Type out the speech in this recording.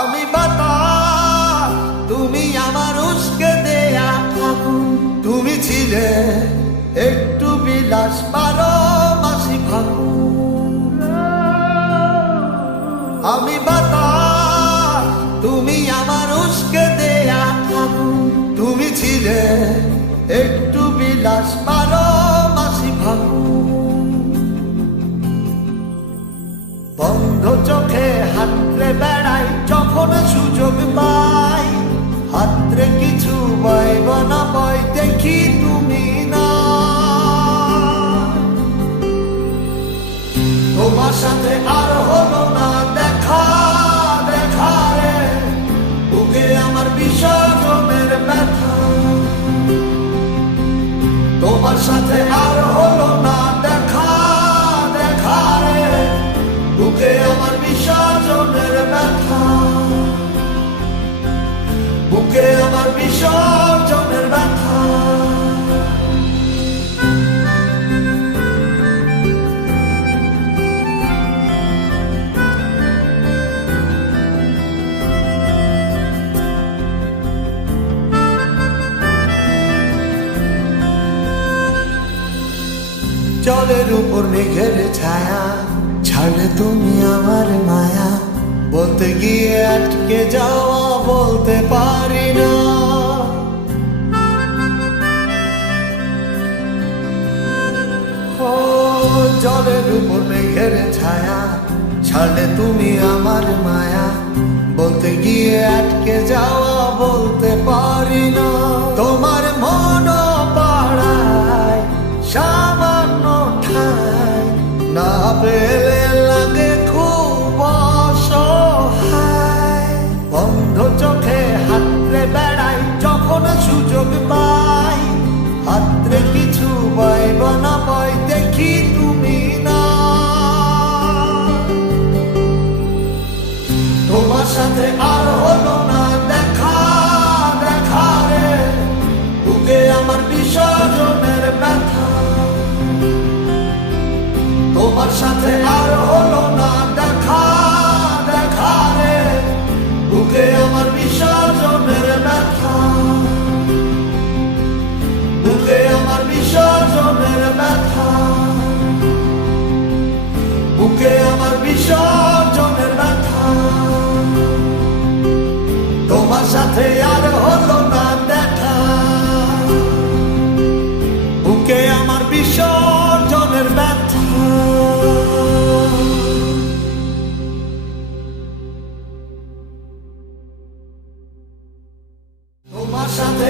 আমি বাতাস, তুমি আমার উস্কে দেয়া আগুন। তুমি ছিলে একটু বিলাস, 12 মাসি ফাগুন। আমি বাতাস, তুমি আমার উস্কে দেয়া আগুন। তুমি ছিলে একটু বিলাস, 12 মাসি ফাগুন। বন্ধ চোখে হাতরে বেড়াই যখন সুযোগ পাই, হাতরে কিছু বইব না বই দেখি তুমি না। তোমার সাথে আর হলো না দেখা, দেখা রে বুকে আমার বিসর্জনের ব্যথা। তোমার সাথে আর হলো না দেখা, দেখা রে বুকে আমার বিসর্জনের ব্যথা। বুকে আমার বিসর্জনের ব্যথা। জলের উপর মেঘের ছায়া, ছাড়লে তুমি আমার মায়া। বলতে গিয়ে আটকে যাওয়া বলতে পারি না। ও জলের উপর মেঘের ছায়া, ছাড়লে তুমি আমার মায়া। বলতে গিয়ে আটকে যাওয়া বলতে পারি না। তোমার মন পাড়ায় সামান্য ঠাই না পেলে লাগে খুব অসহায়। বন্ধ চোখে হাতরে বেড়াই যখন সুযোগ পাই, হাতরে কিছু বইব না বই দেখি তুমি না। তোমার সাথে আর হলো না দেখা, দেখা রে বুকে আমার বিসর্জনের ব্যথা। তোমার সাথে আর হলো না দেখা, দেখা রে বুকে আমার বিসর্জনের ব্যথা। বুকে আমার বিসর্জনের ব্যথা। বুকে আমার বিসর্জনের ব্যথা। তোমার সাথে আর হলো না দেখা, বুকে আমার বিসর্জনের ব্যথা। তোমার সাথে